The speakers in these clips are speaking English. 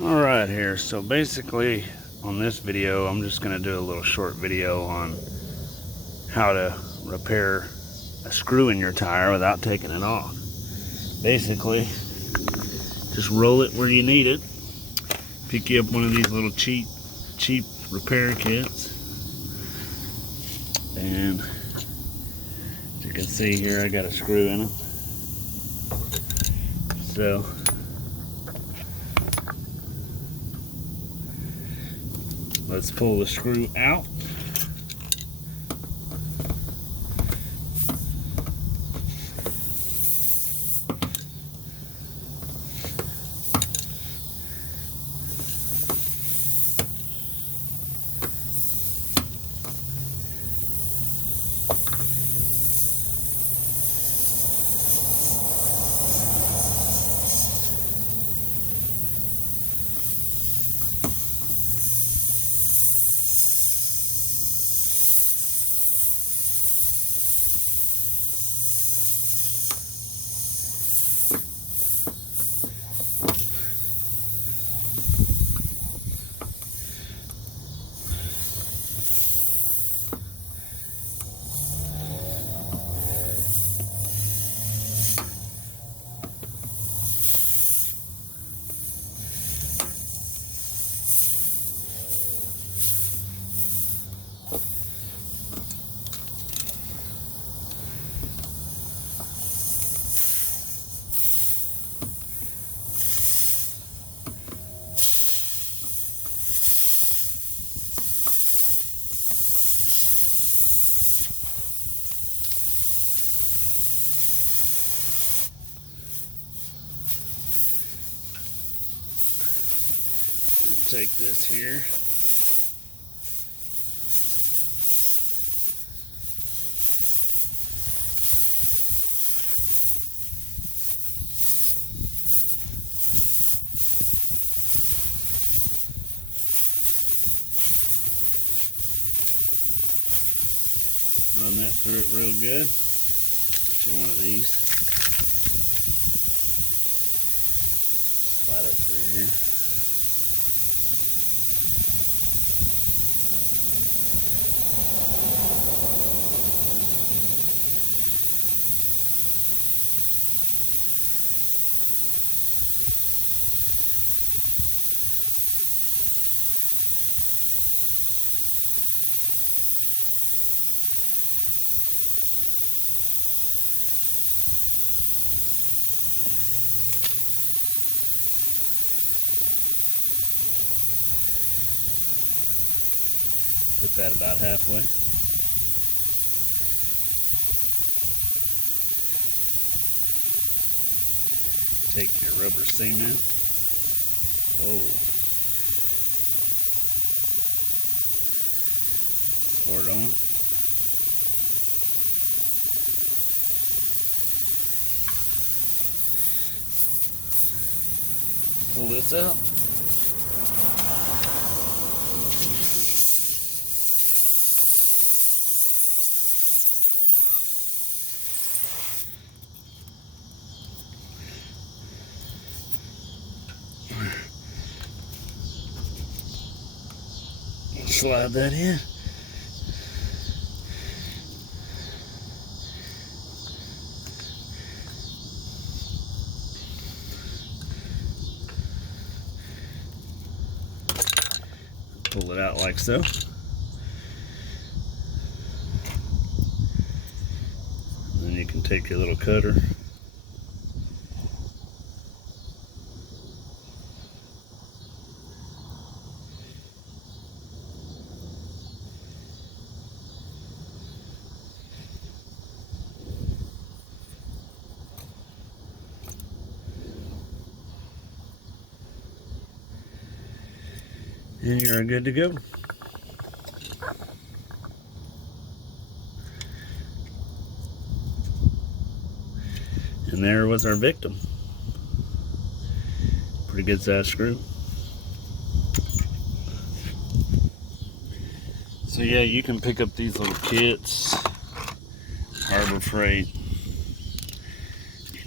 Alright here, so basically on this video I'm just going to do a little short video on how to repair a screw in your tire without taking it off. Basically, just roll it where you need it. Pick you up one of these little cheap repair kits, and as you can see here, I got a screw in them. So let's pull the screw out. Take this here, run that through it real good. Get you one of these, slide it through here. Put that about halfway. Take your rubber cement. Whoa. Pour it on. Pull this out. Slide that in. Pull it out like so. Then you can take your little cutter. And you're good to go. And there was our victim. Pretty good size screw. So yeah, you can pick up these little kits, Harbor Freight,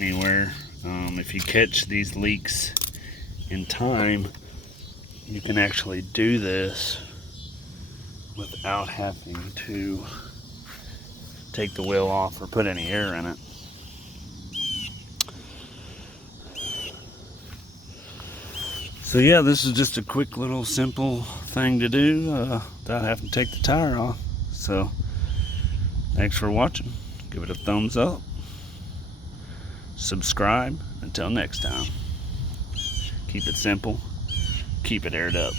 anywhere. If you catch these leaks in time, you can actually do this without having to take the wheel off or put any air in it. So yeah, this is just a quick little simple thing to do without having to take the tire off. So thanks for watching. Give it a thumbs up. Subscribe. Until next time. Keep it simple. Keep it aired up.